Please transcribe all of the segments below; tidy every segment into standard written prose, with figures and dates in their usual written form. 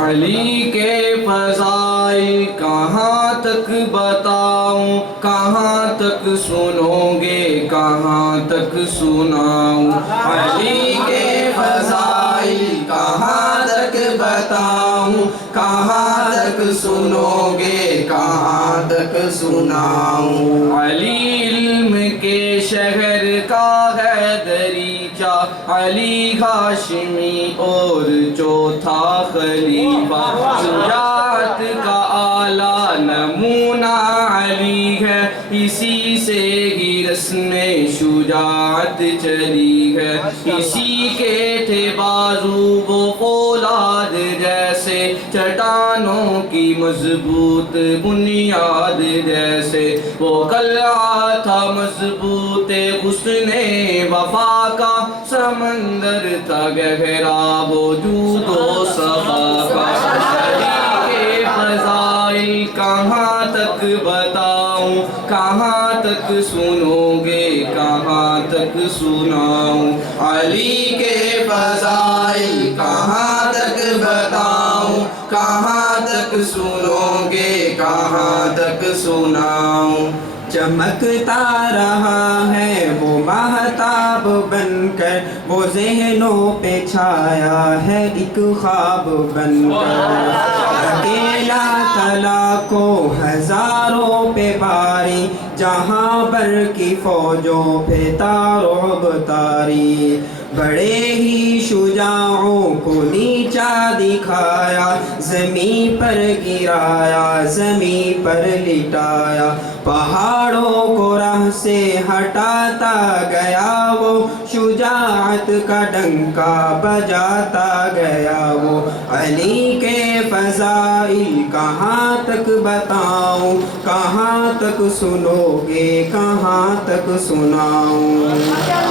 علی کے فضائل کہاں تک بتاؤں، کہاں تک سنو گے، کہاں تک سناؤں؟ علی کے فضائل کہاں تک بتاؤں، کہاں تک سنو گے، کہاں تک سناؤں؟ علی علم کے شہر کا ہے دریچہ، علی ہاشمی اور چوتھا خلیفہ، شجاعت کا اعلیٰ نمونہ علی ہے، اسی سے ہی رسم شجاعت چلی ہے، اسی کے تھے بازو وہ فولاد جیسے، چٹانوں کی مضبوط بنیاد جیسے، وہ قلعہ تھا مضبوط حسن وفا کا، سمندر تھا گہرا وجود و صفا کا۔ علی کے فضائل کہاں تک بتاؤں، کہاں تک سنو گے، کہاں تک سناؤں؟ علی کے فضائل کہاں تک بتاؤں، کہاں تک سنو گے، کہاں تک سناؤں؟ چمکتا رہا ہے وہ مہتاب بن کر، وہ ذہنوں پہ چھایا ہے ایک خواب بن کر، اکیلا تلا کو ہزاروں پہ باری، جہاں بر کی فوجوں پہ تارعب تاری، بڑے ہی شجاعوں کو نیچا دکھایا، زمین پر گرایا، زمین پر لٹایا، پہاڑوں کو راہ سے ہٹاتا گیا وہ، شجاعت کا ڈنکا بجاتا گیا وہ۔ علی کے فضائل کہاں تک بتاؤں، کہاں تک سنو گے، کہاں تک سناؤں؟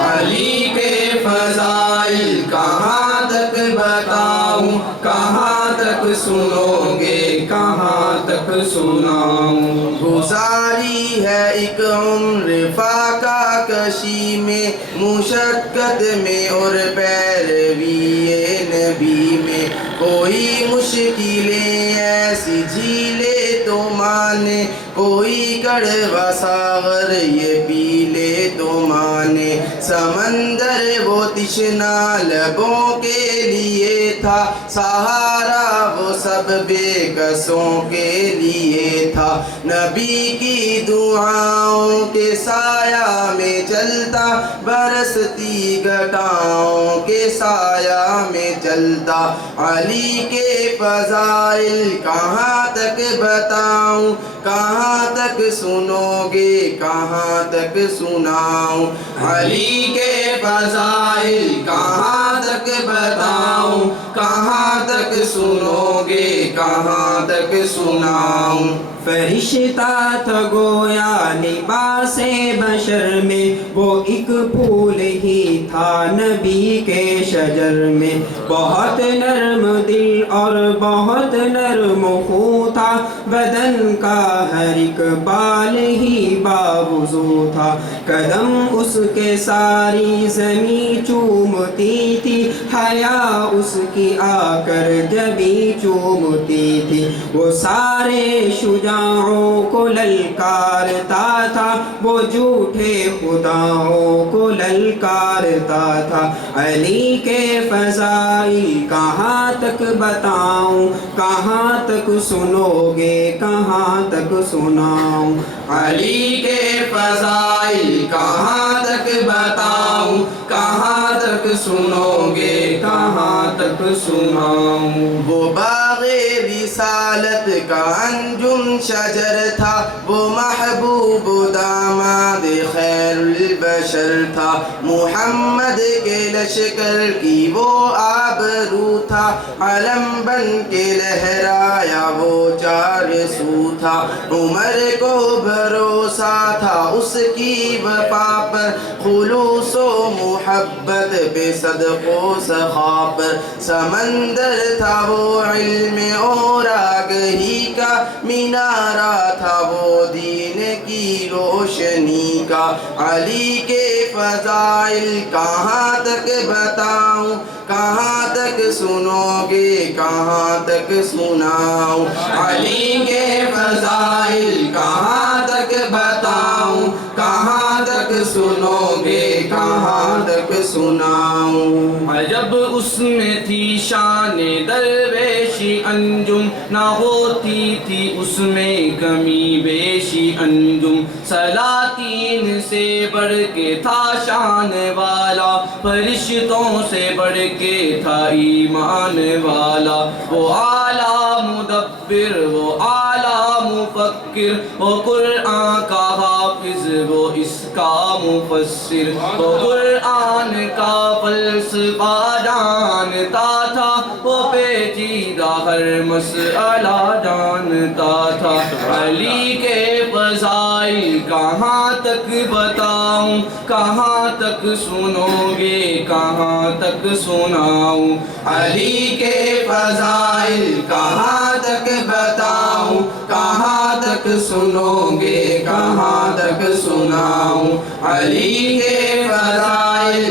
علی کے فضائل کہاں تک بتاؤں، کہاں تک سنو گے، کہاں تک سناؤں؟ گزاری ہے ایک عمر فاقہ کشی میں، مشقت میں اور پیروی نبی میں، کوئی مشکلیں ایسی جھیلے تو مانے، کوئی کڑوا ساغر یہ پی لے تو مانے، سمندر وہ تشنا لبوں کے لیے تھا، سہارا وہ سب بے کسوں کے لیے تھا، نبی کی دعاؤں کے سایہ میں چلتا، برستی گھٹاؤں کے سایہ میں چلتا۔ علی کے فضائل کہاں تک بتاؤں، کہاں تک سنو گے، کہاں تک سناؤں؟ علی کے فضائل کہاں تک بتاؤں، کہاں تک سنو گے، کہاں تک سناؤں؟ فرشتہ تھا گویا لباس بشر میں، وہ ایک پھول ہی تھا نبی کے شجر میں، بہت نرم دل اور بہت نرم خو تھا، بدن کا ہر ایک بال ہی باوضو تھا، قدم اس کے ساری زمین چومتی تھی، حیا اس کی آ کر جبیں چومتی تھی، وہ سارے شجاعوں کو للکارتا تھا، وہ جھوٹے خداؤں کو للکارتا تھا۔ علی کے فضائل کہاں تک بتاؤں، کہاں تک سنو گے، کہاں تک سناؤں؟ علی کے فضائل کہاں تک بتاؤں، کہاں تک سنو گے، کہاں تک سناؤں؟ وہ باغ رسالت کا انجم شجر تھا، وہ محبوب داماد خیر البشر تھا، محمد کے لشکر کی وہ آبرو تھا، علم بن کے لہرایا وہ چار سو تھا، عمر کو بھروسہ تھا اس کی وفا پر، خلوص و محبت پہ صدق و سخا پر، سمندر تھا وہ علم اور آگہی کا، مینارہ تھا وہ دین کی روشنی کا۔ علی کے فضائل کہاں تک بتاؤں، کہاں تک سنو گے کہاں تک سناؤں علی کے فضائل کہاں تک بتاؤں کہاں تک سنو گے کہاں تک سناؤں عجب اس میں تھی شان درویشی انجم نہ ہوتی تھی اس میں کمی بیشی انجم سلاطین سے بڑھ کے تھا شان والا فرشتوں سے بڑھ کے تھا ایمان والا وہ اعلیٰ مدبر وہ اعلیٰ مفکر وہ قرآن کا حافظ وہ اس کا مفسر وہ قرآن کا فلسفہ جانتا تھا وہ پیچیدہ ہر مسئلہ جانتا تھا علی کے فضائل کہاں تک بتاؤں کہاں تک سنو گے کہاں تک سناؤں علی کے فضائل کہاں تک بتاؤں کہاں تک سنو گے کہاں تک سناؤں علی کے فضائل